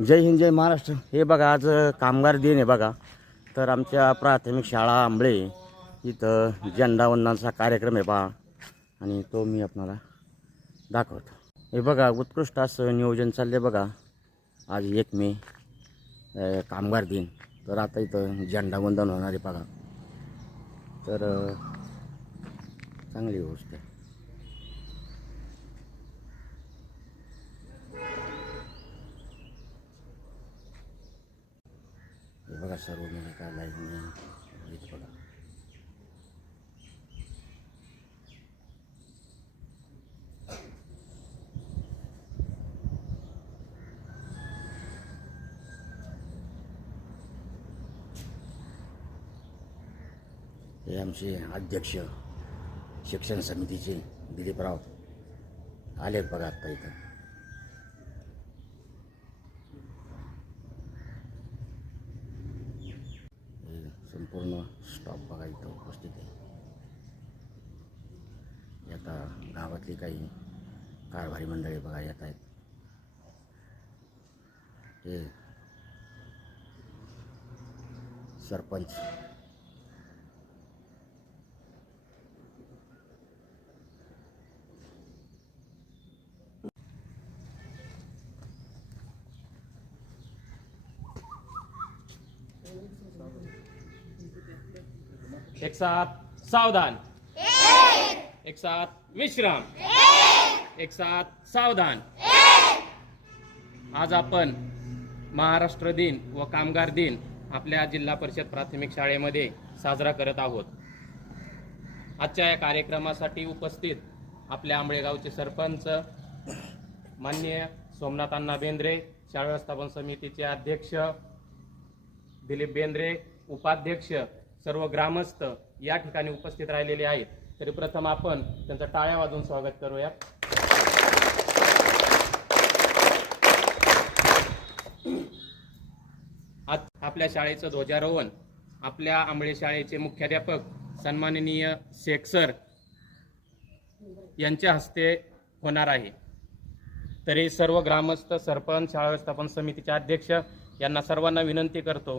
जय हिंद जय महाराष्ट्र. हे बघा आज कामगार दिन आहे बघा. तर आमच्या प्राथमिक शाळा आंबळे इथं झेंडावंदनाचा कार्यक्रम आहे पहा आणि तो मी आपणाला दाखवतो. हे बघा उत्कृष्ट असं नियोजन चालले बघा. आज एक मे कामगार दिन. तर आता इथं झेंडावंदन होणार आहे बघा. तर चांगली गोष्ट आहे. बघा सर्व मुलं काय लाईन इथं बघा. हे आमचे अध्यक्ष शिक्षण समितीचे दिलीपराव आले बघा आत्ता इथं हे संपूर्ण स्टॉप बघा इथं उपस्थित आहे. आता गावातली काही कारभारी मंडळी बघा येत आहेत. ते सरपंच एक साथ सावधान। एक। साथ विश्राम। एक। साथ सावधान। आज आपण महाराष्ट्र दिन व कामगार दिन आपल्या जिल्हा परिषद प्राथमिक शाळेमध्ये साजरा करत आहोत. आजच्या या कार्यक्रमासाठी उपस्थित आपल्या आंबळेगावचे सरपंच माननीय सोमनाथ अण्णा बेंद्रे शाळा व्यवस्थापन समितीचे अध्यक्ष दिलीप बेंद्रे उपाध्यक्ष सर्व ग्रामस्थ या ठिकाणी उपस्थित राहिलेले आहेत. तरी प्रथम आपण त्यांचं टाळ्या वाजवून स्वागत करूया आज आपल्या शाळेचं ध्वजारोहण आपल्या आंबळे शाळेचे मुख्याध्यापक सन्माननीय शेख सर यांच्या हस्ते होणार आहे. तरी सर्व ग्रामस्थ सरपंच शाळा व्यवस्थापन समितीचे अध्यक्ष यांना सर्वांना विनंती करतो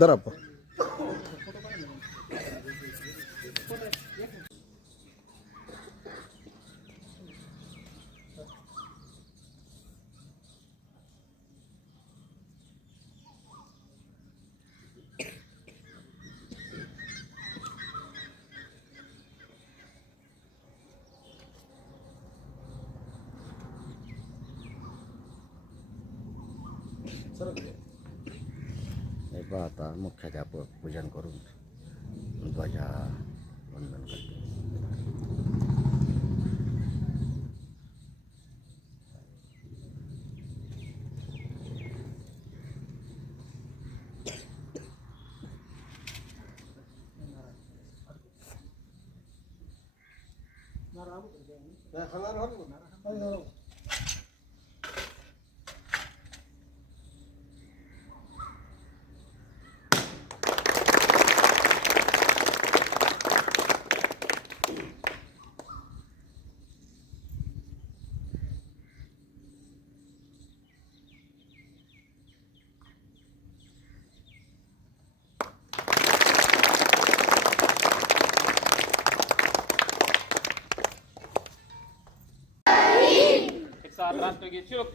दरप्पा हे पहा आता मुख्याध्यापक पूजन करून ध्वजा वंदन करते एक साथ राष्ट्रगीत शुभ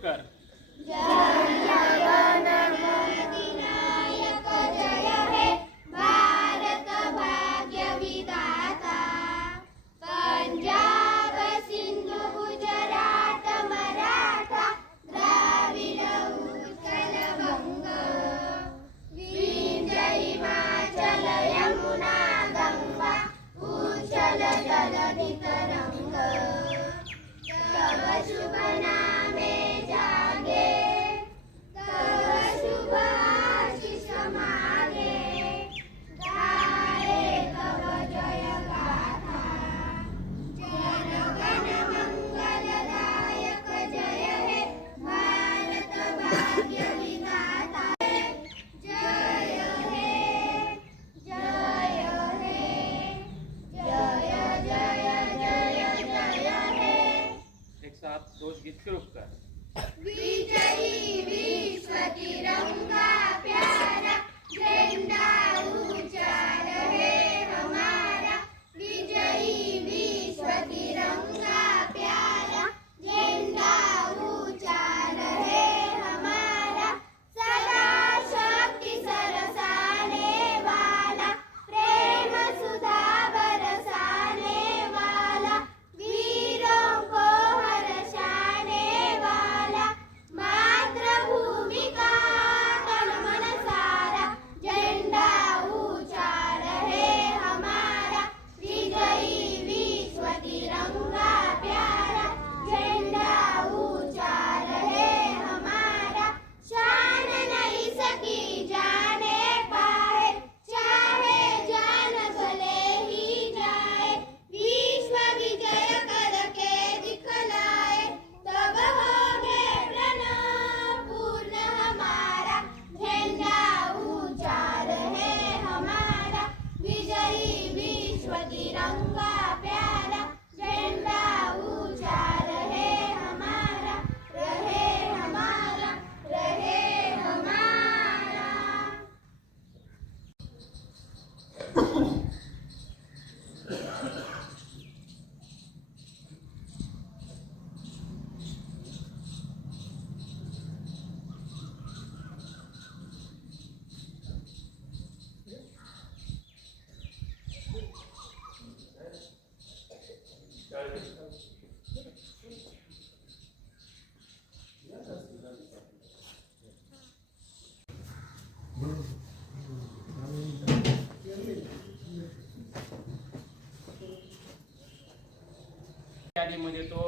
यादीमध्ये तो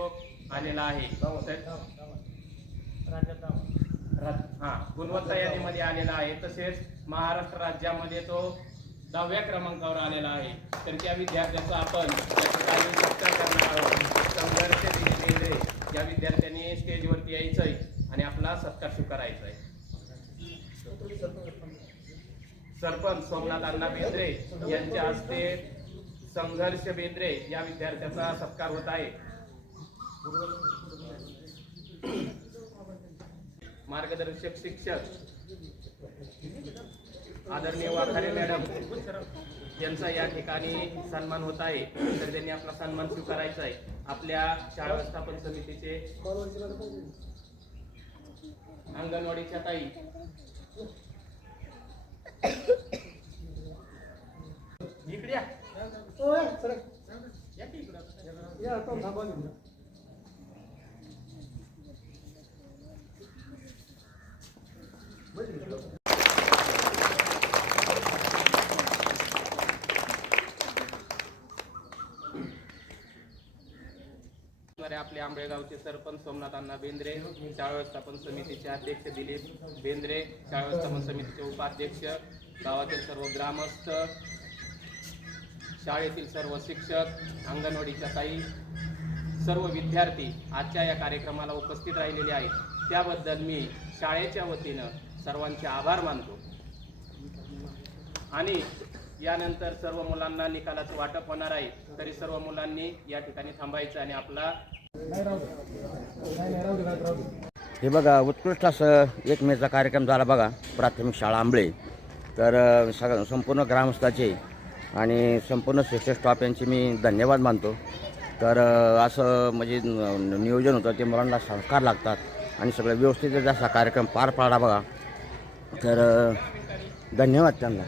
आलेला आहे. हा गुणवत्ता यादीमध्ये आलेला आहे. तसेच महाराष्ट्र राज्यामध्ये तो दहाव्या क्रमांकावर आलेला आहे. तर त्या विद्यार्थ्याचा आपण करणार आहोत. संघर्ष दिली बेंद्रे या विद्यार्थ्यांनी स्टेजवरती यायचं आहे आणि आपला सत्कार स्वीकारायचा आहे सरपंच सोमनाथ अण्णा बेंद्रे यांच्या हस्ते संघर्ष बेंद्रे या विद्यार्थ्याचा सत्कार होत आहे. मार्गदर्शक शिक्षक आदरणीय वाखारे मॅडम यांचा या ठिकाणी सन्मान होत आहे. तर त्यांनी आपला सन्मान स्वीकारायचा आहे. आपल्या शाळा व्यवस्थापन समितीचे अंगणवाडीच्या ताई इकडे या. या की इकडं. असणारे आपले आंबेगावचे सरपंच सोमनाथ अण्णा बेंद्रे शाळा व्यवस्थापन समितीचे अध्यक्ष दिलीप बेंद्रे शाळा व्यवस्थापन समितीचे उपाध्यक्ष गावातील सर्व ग्रामस्थ शाळेतील सर्व शिक्षक अंगणवाडीच्या ताई सर्व विद्यार्थी आजच्या या कार्यक्रमाला उपस्थित राहिलेले आहेत. त्याबद्दल मी शाळेच्या वतीनं सर्वांचे आभार मानतो. आणि यानंतर सर्व मुलांना निकालाचं वाटप होणार आहे तरी सर्व मुलांनी या ठिकाणी थांबायचं आणि आपला हे बघा उत्कृष्ट असं एक मेचा कार्यक्रम झाला बघा प्राथमिक शाळा आंबळे. तर सग संपूर्ण ग्रामस्थाचे आणि संपूर्ण शिक्षक स्टाफ यांचे मी धन्यवाद मानतो. तर असं म्हणजे न- नियोजन होतं ते मुलांना संस्कार लागतात आणि सगळं व्यवस्थित असा कार्यक्रम पार पाडा बघा. तर धन्यवाद त्यांना.